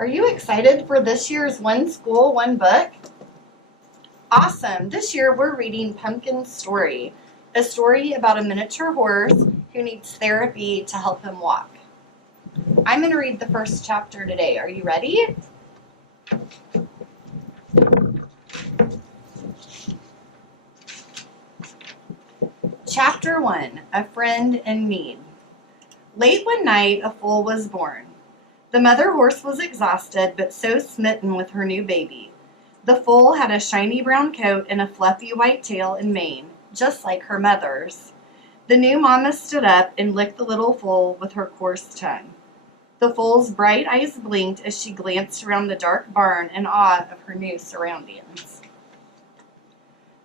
Are you excited for this year's One School, One Book? Awesome! This year we're reading Pumpkin's Story, a story about a miniature horse who needs therapy to help him walk. I'm going to read the first chapter today. Are you ready? Chapter 1, A Friend in Need. Late one night, a foal was born. The mother horse was exhausted, but so smitten with her new baby. The foal had a shiny brown coat and a fluffy white tail and mane, just like her mother's. The new mama stood up and licked the little foal with her coarse tongue. The foal's bright eyes blinked as she glanced around the dark barn in awe of her new surroundings.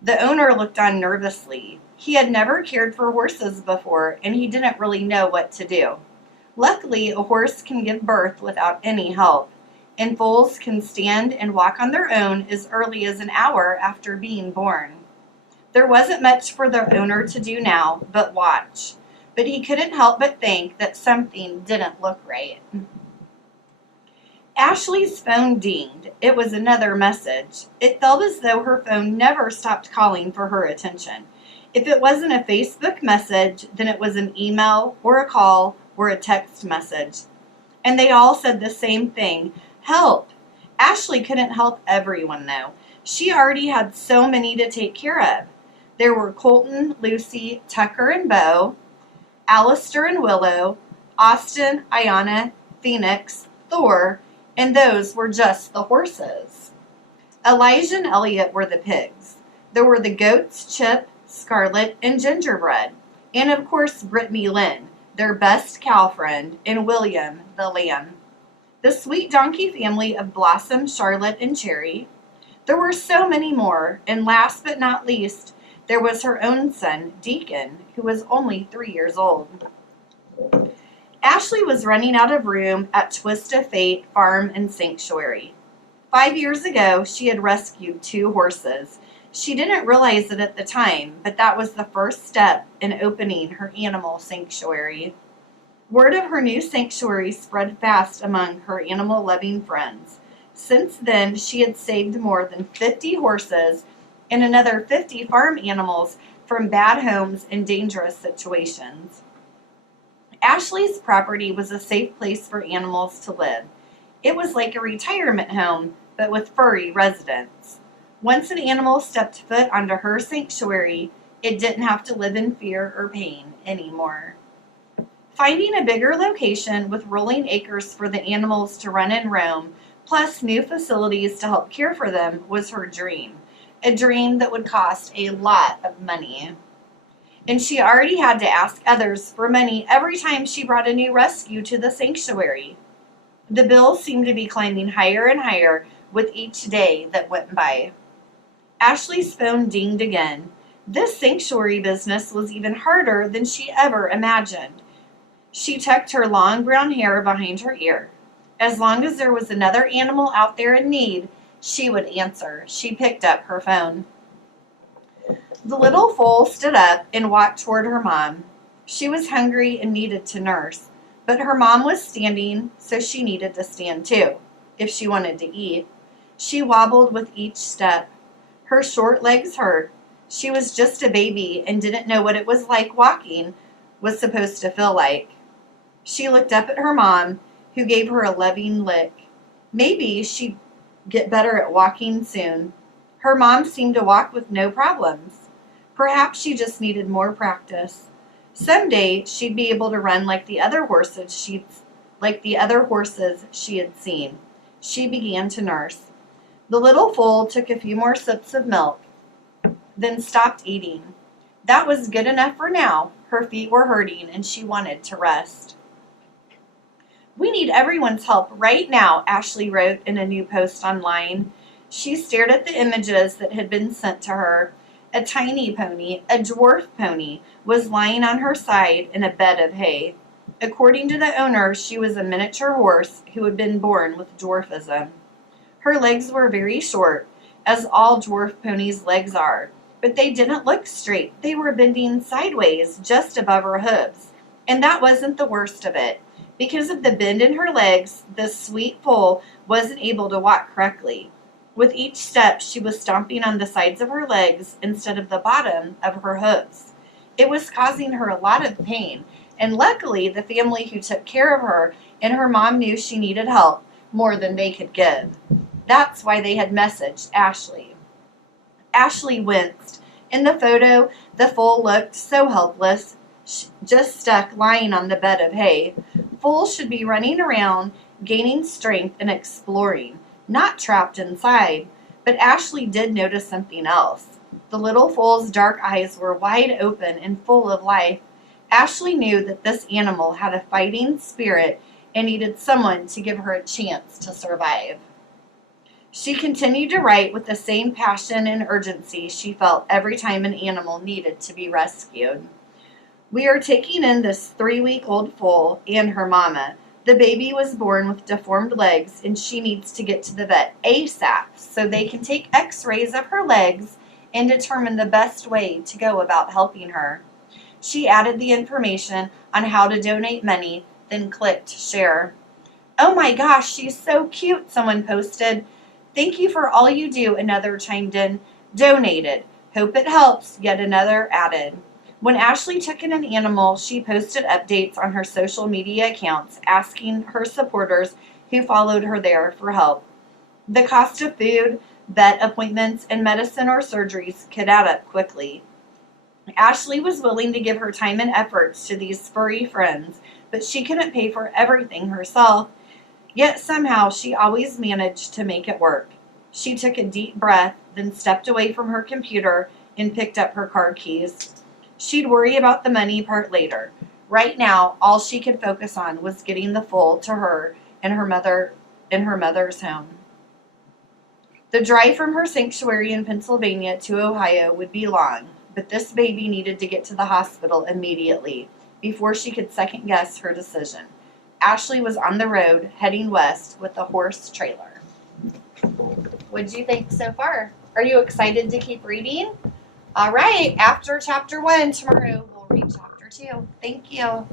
The owner looked on nervously. He had never cared for horses before, and he didn't really know what to do. Luckily, a horse can give birth without any help, and foals can stand and walk on their own as early as an hour after being born. There wasn't much for the owner to do now but watch, but he couldn't help but think that something didn't look right. Ashley's phone dinged. It was another message. It felt as though her phone never stopped calling for her attention. If it wasn't a Facebook message, then it was an email or a call or a text message. And they all said the same thing, help. Ashley couldn't help everyone though. She already had so many to take care of. There were Colton, Lucy, Tucker and Bo, Alistair and Willow, Austin, Ayana, Phoenix, Thor, and those were just the horses. Elijah and Elliot were the pigs. There were the goats, Chip, Scarlet, and Gingerbread, and of course Brittany Lynn, their best cow friend, and William, the lamb. The sweet donkey family of Blossom, Charlotte, and Cherry. There were so many more, and last but not least, there was her own son, Deacon, who was only 3 years old. Ashley was running out of room at Twist of Fate Farm and Sanctuary. 5 years ago, she had rescued 2 horses. She didn't realize it at the time, but that was the first step in opening her animal sanctuary. Word of her new sanctuary spread fast among her animal-loving friends. Since then, she had saved more than 50 horses and another 50 farm animals from bad homes and dangerous situations. Ashley's property was a safe place for animals to live. It was like a retirement home, but with furry residents. Once an animal stepped foot onto her sanctuary, it didn't have to live in fear or pain anymore. Finding a bigger location with rolling acres for the animals to run and roam, plus new facilities to help care for them, was her dream. A dream that would cost a lot of money. And she already had to ask others for money every time she brought a new rescue to the sanctuary. The bill seemed to be climbing higher and higher with each day that went by. Ashley's phone dinged again. This sanctuary business was even harder than she ever imagined. She tucked her long brown hair behind her ear. As long as there was another animal out there in need, she would answer. She picked up her phone. The little foal stood up and walked toward her mom. She was hungry and needed to nurse, but her mom was standing, so she needed to stand too, if she wanted to eat. She wobbled with each step. Her short legs hurt. She was just a baby and didn't know what it was like walking was supposed to feel like. She looked up at her mom, who gave her a loving lick. Maybe she'd get better at walking soon. Her mom seemed to walk with no problems. Perhaps she just needed more practice. Someday she'd be able to run like the other horses she had seen. She began to nurse. The little foal took a few more sips of milk, then stopped eating. That was good enough for now. Her feet were hurting and she wanted to rest. We need everyone's help right now, Ashley wrote in a new post online. She stared at the images that had been sent to her. A tiny pony, a dwarf pony, was lying on her side in a bed of hay. According to the owner, she was a miniature horse who had been born with dwarfism. Her legs were very short, as all dwarf ponies' legs are, but they didn't look straight. They were bending sideways just above her hooves. And that wasn't the worst of it. Because of the bend in her legs, the sweet foal wasn't able to walk correctly. With each step, she was stomping on the sides of her legs instead of the bottom of her hooves. It was causing her a lot of pain, and luckily, the family who took care of her and her mom knew she needed help more than they could give. That's why they had messaged Ashley. Ashley winced. In the photo, the foal looked so helpless, just stuck lying on the bed of hay. Foals should be running around, gaining strength and exploring, not trapped inside. But Ashley did notice something else. The little foal's dark eyes were wide open and full of life. Ashley knew that this animal had a fighting spirit and needed someone to give her a chance to survive. She continued to write with the same passion and urgency she felt every time an animal needed to be rescued. We are taking in this 3-week-old foal and her mama. The baby was born with deformed legs and she needs to get to the vet ASAP so they can take x-rays of her legs and determine the best way to go about helping her. She added the information on how to donate money, then clicked share. "Oh my gosh, she's so cute," someone posted. "Thank you for all you do," another chimed in. "Donated. Hope it helps," yet another added. When Ashley took in an animal, she posted updates on her social media accounts asking her supporters who followed her there for help. The cost of food, vet appointments, and medicine or surgeries could add up quickly. Ashley was willing to give her time and efforts to these furry friends, but she couldn't pay for everything herself. Yet somehow she always managed to make it work. She took a deep breath, then stepped away from her computer and picked up her car keys. She'd worry about the money part later. Right now, all she could focus on was getting the foal to her and her mother's home. The drive from her sanctuary in Pennsylvania to Ohio would be long, but this baby needed to get to the hospital immediately before she could second guess her decision. Ashley was on the road heading west with a horse trailer. What'd you think so far? Are you excited to keep reading? All right, after chapter 1 tomorrow, we'll read chapter 2. Thank you.